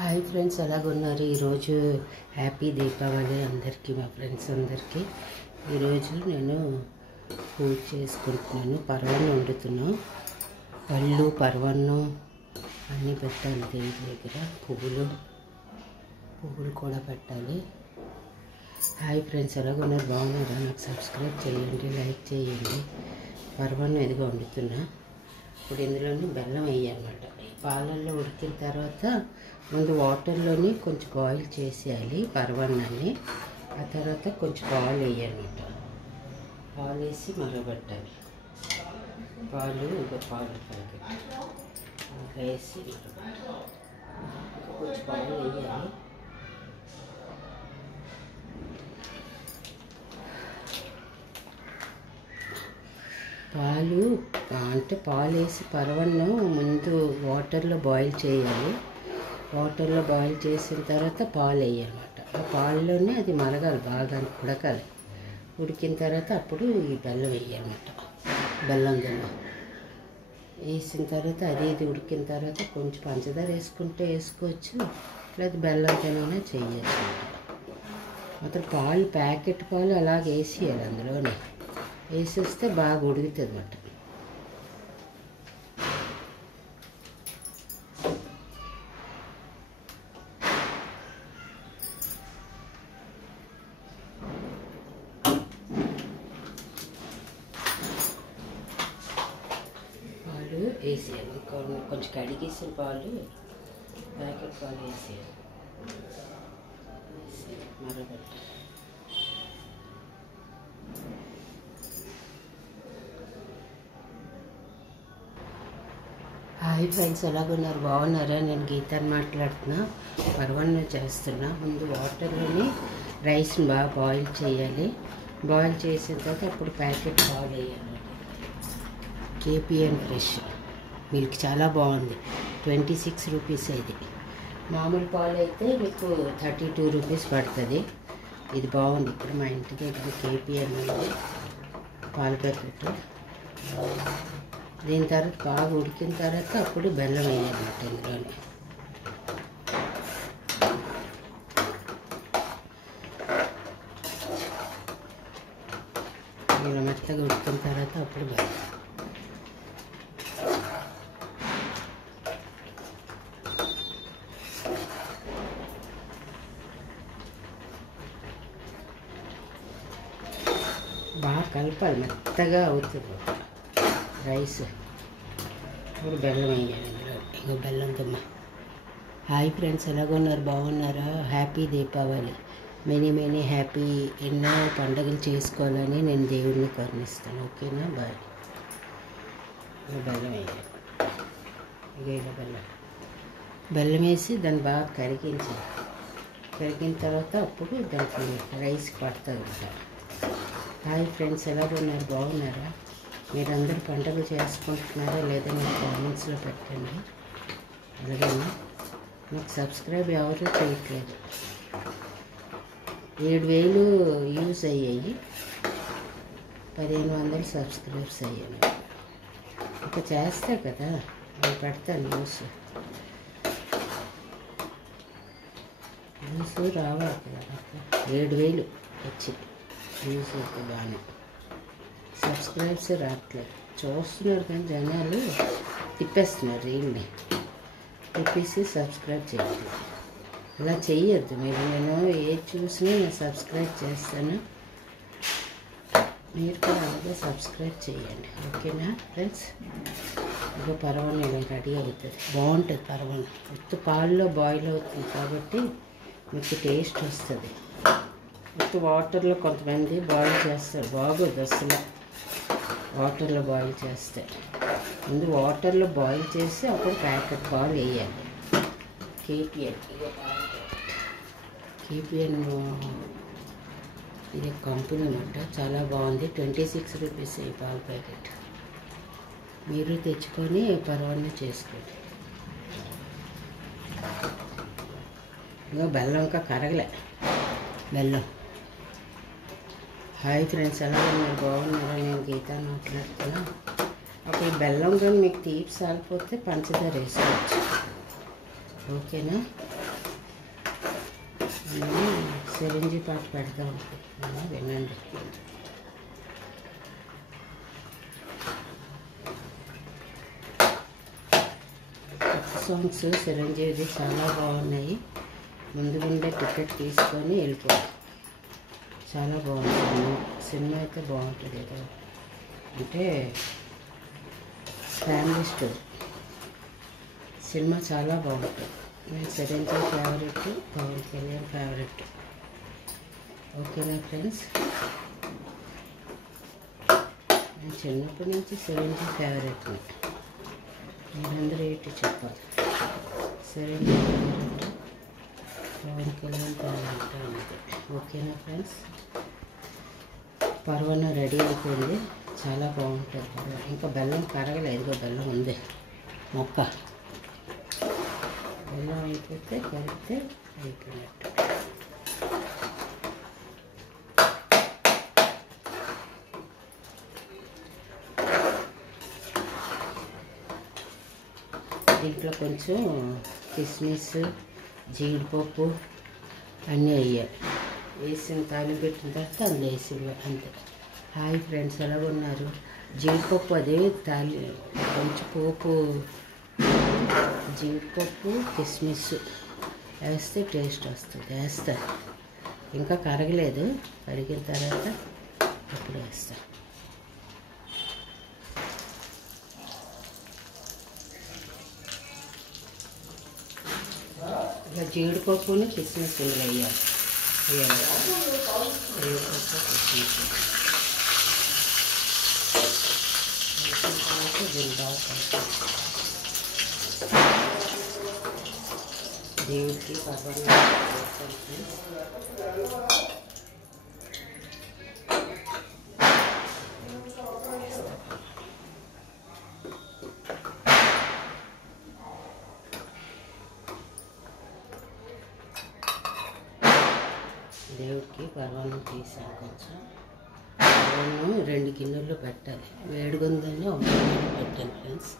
Hi friends, ఎలాగున్నారు? ఈరోజు happy Deepavali అందరికీ, మా ఫ్రెండ్స్ అందరికీ. ఈరోజు నేను పూజ చేసుకుంటున్నాను, పరవాన్నం వండుతున్నాను. పళ్ళు, పరవాన్నం అన్నీ పెట్టాలి దేవుడి దగ్గర. పువ్వులు కూడా పెట్టాలి. హాయ్ ఫ్రెండ్స్, ఎలాగున్నారు? బాగున్నారా? నాకు సబ్స్క్రైబ్ చేయండి, లైక్ చేయండి. పరవాన్నం ఎదిగా వండుతున్నా. ఇప్పుడు ఇందులోని బెల్లం వేయాలన్నమాట. పాలల్లో ఉడికిన తర్వాత ముందు వాటర్లోని కొంచెం బాయిల్ చేసేయాలి పరవాన్నాన్ని. ఆ తర్వాత కొంచెం పాలు వేయాలన్నమాట. పాలు వేసి మరగబెట్టాలి. పాలు ప్యాకెట్ వేసి మరగబెట్టాలి. కొంచెం పాలు వేయాలి. పాలు వేసి పరవాన్నం ముందు వాటర్లో బాయిల్ చేయాలి. వాటర్లో బాయిల్ చేసిన తర్వాత పాలు వేయాలన్నమాట. ఆ పాలులోనే అది మరగాలి, బాగా ఉడకాలి. ఉడికిన తర్వాత అప్పుడు ఈ బెల్లం వేయాలన్నమాట. బెల్లం గిన్నె వేసిన తర్వాత ఇది ఉడికిన తర్వాత కొంచెం పంచదార వేసుకుంటే వేసుకోవచ్చు, లేదా బెల్లం గిన్నె చేయొచ్చు. మొత్తం పాలు, ప్యాకెట్ పాలు అలాగే వేసేయాలి. అందులోనే వేసేస్తే బాగా ఉడుకుతుంది అన్నమాట. పాలు వేసేయాలి. కొంచెం కడిగేసిన పాలు, ప్యాకెట్ పాలు వేసేయాలి. మరగబెట్టాలి. హాయ్ ఫ్రెండ్స్, ఎలాగున్నారు? బాగున్నారా? నేను గీతాన్ని మాట్లాడుతున్నా. పరవాన్నం చేస్తున్నా. ముందు వాటర్లోని రైస్ని బాగా బాయిల్ చేయాలి. బాయిల్ చేసిన తర్వాత అప్పుడు ప్యాకెట్ పాలు వేయాలి. కేపీఎన్ ఫ్రెష్ మిల్క్ చాలా బాగుంది. 26 రూపీస్. ఇది మామూలు పాలు అయితే మీకు 32 రూపీస్ పడుతుంది. ఇది బాగుంది. ఇక్కడ మా ఇంటి దగ్గర కేపీఎన్ పాల ప్యాకెట్. దీని తర్వాత బాగా ఉడికిన తర్వాత అప్పుడు బెల్లం వేయాలన్నమాట. ఇందులోనే ఇలా మెత్తగా ఉడికిన తర్వాత అప్పుడు బెల్లం. బాగా కలపాలి, మెత్తగా అవుతుంది రైస్. ఇప్పుడు బెల్లం వేయాలి ఇందులో. ఇంకో బెల్లం తుమ్మ. హాయ్ ఫ్రెండ్స్, ఎలాగున్నారు? బాగున్నారా? హ్యాపీ దీపావళి. Many happy. ఎన్నో పండుగలు చేసుకోవాలని నేను దేవుడిని కరుణిస్తాను. ఓకేనా? బాయ్. బెల్లం వేయాలి. ఇలా బెల్లం వేసి దాన్ని బాగా కరిగించాలి. కరిగిన తర్వాత అప్పుడు దానికి రైస్ పడుతుంది ఉంటా. హాయ్ ఫ్రెండ్స్, ఎలాగున్నారు? బాగున్నారా? మీరందరూ పండుగ చేసుకుంటున్నారా లేదా నాకు కామెంట్స్లో పెట్టండి. అలాగే నాకు సబ్స్క్రైబ్ ఎవరు చేయట్లేదు. 7,000 యూజ్ అయ్యాయి, 1,500 సబ్స్క్రైబ్స్ అయ్యాను. ఇంకా చేస్తా కదా, నేను పెడతాను న్యూస్ రావాలి కదా. 7,000 వచ్చి న్యూస్ అయితే బాగానే. సబ్స్క్రైబ్స్ రావట్లేదు. చూస్తున్నారు కానీ జనాలు తిప్పేస్తున్నారు. రీల్ని తిప్పేసి సబ్స్క్రైబ్ చేయాలి. అలా చెయ్యొద్దు మీరు. నేను ఏది చూసినా నేను సబ్స్క్రైబ్ చేస్తాను. మీరు కూడా అలాగే సబ్స్క్రైబ్ చేయండి. ఓకేనా ఫ్రెండ్స్? ఇక పరవాన్నం ఇలా రెడీ అవుతుంది. బాగుంటుంది పరవాన్నం. ఉత్త పాల్లో బాయిల్ అవుతుంది కాబట్టి మీకు టేస్ట్ వస్తుంది. ఉత్త వాటర్లో కొంతమంది బాయిల్ చేస్తారు, బాగోదు అసలు. వాటర్లో బాయిల్ చేస్తే ముందు వాటర్లో బాయిల్ చేసి అప్పుడు ప్యాకెట్ పాలు వేయాలి. కేపీఎన్ ఇది కంపెనీ అన్నమాట. చాలా బాగుంది. 26 రూపీస్ ఈ పాల ప్యాకెట్. మీరు తెచ్చుకొని పరవాన్నం చేసుకోండి. ఇంకా బెల్లం ఇంకా కరగలే. బెల్లం. హాయ్ ఫ్రెండ్స్, ఎలా ఉన్నారు? బాగున్నారా? నేను గీతా మాట్లాడుతున్నా. అప్పుడు బెల్లం కానీ మీకు తీపి సాలిపోతే పంచదార వేసుకోవచ్చు. ఓకేనా? నేను సిరంజి పాట పెడతా ఉంటాను, వినండి. సాంగ్స్ చిరంజీవిది చాలా బాగున్నాయి. ముందే టికెట్ తీసుకొని వెళ్ళిపోయి చాలా బాగుంది. సినిమా అయితే బాగుంటుంది. ఏదో అంటే ఫ్యామిలీ స్టోరీ సినిమా చాలా బాగుంటుంది. నేను చిరంజీవి ఫేవరెట్, పవన్ కళ్యాణ్ ఫేవరెట్. ఓకేనా ఫ్రెండ్స్, నేను చిన్నప్పటి నుంచి చిరంజీవి ఫేవరెట్. మీరందరూ ఏంటి చెప్పాలి. చిరంజీవి ఫేవరెట్, పవన్ కళ్యాణ్ ఫేవరెట్ అంతే. ఓకేనా ఫ్రెండ్స్, పరవన్నం రెడీ అయిపోయింది. చాలా బాగుంటుంది. ఇంకా బెల్లం కరగలేదు, బెల్లం ఉంది మొక్క. బెల్లం అయిపోతే కరిగితే అయిపోయినట్టు. దీంట్లో కొంచెం కిస్మిస్, జీడిపప్పు అన్నీ వేయాలి. వేసిన తాలింపు పెట్టిన తర్వాత అందులో వేసి అంతే. హాయ్ ఫ్రెండ్స్, ఎలా ఉన్నారు? జీడిపప్పు అదే కొంచెం పోపు, జీడిపప్పు కిస్మిస్ వేస్తే టేస్ట్ వస్తుంది. వేస్తాను, ఇంకా కరగలేదు. కరిగిన తర్వాత అప్పుడు వేస్తాను. ఇలా జీడిపప్పుని కిస్మిస్ వేయాలి. జీడిపప్పు కిస్మిస్ దేవుడికి పర్వాలేదు. దేవుడికి పర్వాన్నం తీసాను. కొంచెం పర్వాన్నం 2 గిన్నెల్లో పెట్టాలి. వేడిగా ఉందని ఒక గిన్నెలో పెట్టాను ఫ్రెండ్స్.